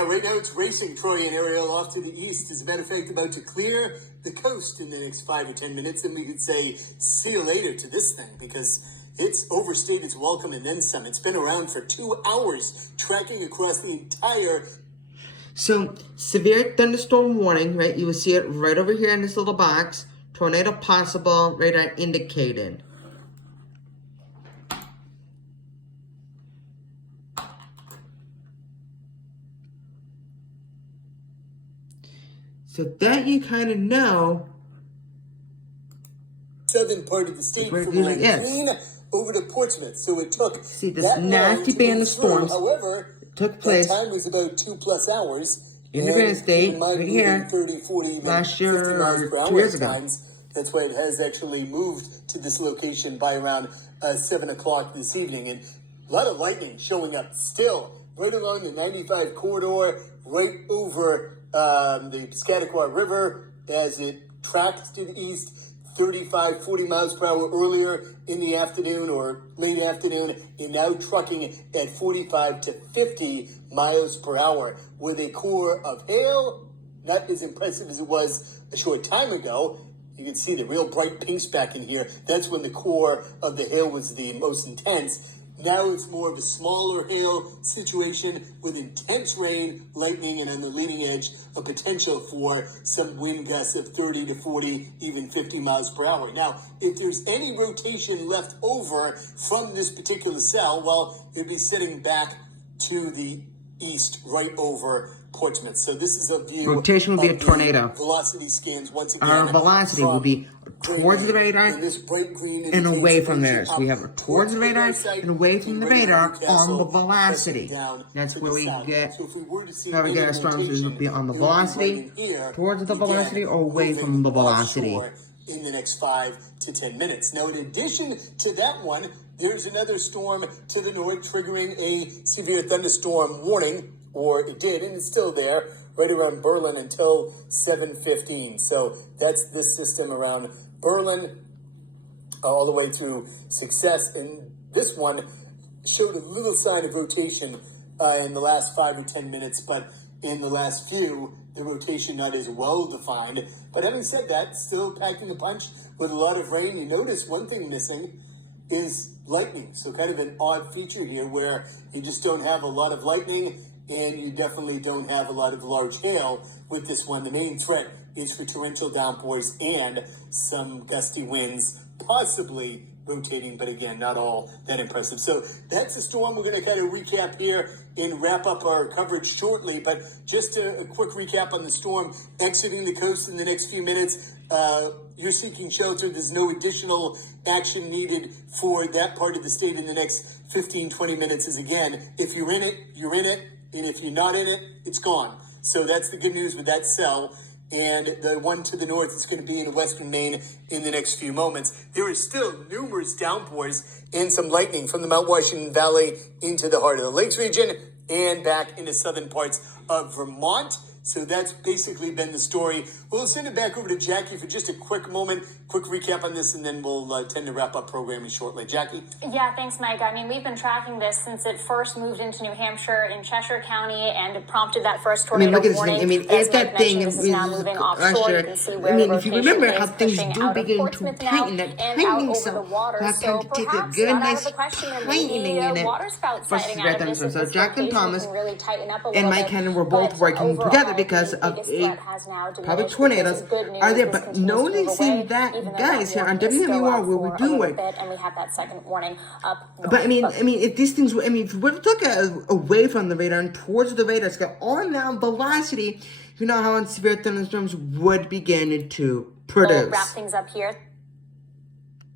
Right now it's racing Troy and Ariel off to the east. As a matter of fact, about to clear the coast in the next 5 or 10 minutes. And we could say, see you later to this thing, because it's overstayed its welcome and then some. It's been around for 2 hours, tracking across the entire... So, severe thunderstorm warning, right? You will see it right over here in this little box. Tornado possible, radar indicated. So that you kind of know. Southern part of the state from Green over to Portsmouth. So it took see this nasty band of storms. However, took place. That time was about 2+ hours. In the Grand State, right here, 30, 40, last year or 2 years ago. That's why it has actually moved to this location by around 7 o'clock this evening. And a lot of lightning showing up still right along the 95 corridor, right over the Schaghticoke River as it tracks to the east. 35, 40 miles per hour earlier in the afternoon or late afternoon, and now trucking at 45 to 50 miles per hour with a core of hail, not as impressive as it was a short time ago. You can see the real bright pinks back in here. That's when the core of the hail was the most intense. Now it's more of a smaller hail situation with intense rain, lightning, and on the leading edge, a potential for some wind gusts of 30 to 40, even 50 miles per hour. Now, if there's any rotation left over from this particular cell, well, it'd be sitting back to the east, right over Portsmouth. So this is a view. Rotation will be a tornado. Velocity scans once again. Our velocity will be towards the radar and away from there. So we have towards the radar and away from the radar on the velocity. That's where we get how we get our storms. Is will be on the velocity, towards the velocity, or away from the velocity. In the next 5 to 10 minutes. Now, in addition to that one, there's another storm to the north triggering a severe thunderstorm warning, or it did, and it's still there, right around Berlin until 7:15. So that's this system around Berlin all the way through Success. And this one showed a little sign of rotation in the last 5 or 10 minutes, but in the last few, the rotation not as well defined. But having said that, still packing the punch with a lot of rain. You notice one thing missing is lightning. So kind of an odd feature here where you just don't have a lot of lightning, and you definitely don't have a lot of large hail with this one. The main threat is for torrential downpours and some gusty winds, possibly rotating, but again, not all that impressive. So that's the storm. We're going to kind of recap here and wrap up our coverage shortly, but just a quick recap on the storm exiting the coast in the next few minutes. You're seeking shelter. There's no additional action needed for that part of the state in the next 15, 20 minutes. Is again, if you're in it, you're in it. And if you're not in it, it's gone. So that's the good news with that cell. And the one to the north is going to be in western Maine in the next few moments. There is still numerous downpours and some lightning from the Mount Washington Valley into the heart of the Lakes region and back into southern parts of Vermont. So that's basically been the story. We'll send it back over to Jackie for just a quick moment, quick recap on this, and then we'll tend to wrap up programming shortly. Jackie? Yeah, thanks, Mike. I mean, we've been tracking this since it first moved into New Hampshire in Cheshire County and it prompted that first tornado warning. I mean, if that thing is now moving offshore. You can see where if you remember how things do begin to tighten, that tightening cell, that time to take a good, nice tightening in it. So Jack and Thomas and Mike Henry were both working together because of probably tornadoes are there, but noticing that, guys, here on WMUR where we do work, and we have that second warning up north. But I mean, if these things, if we were to look at away from the radar and towards the radar, it's got on now velocity, you know how severe thunderstorms would begin to produce. We'll wrap things up here.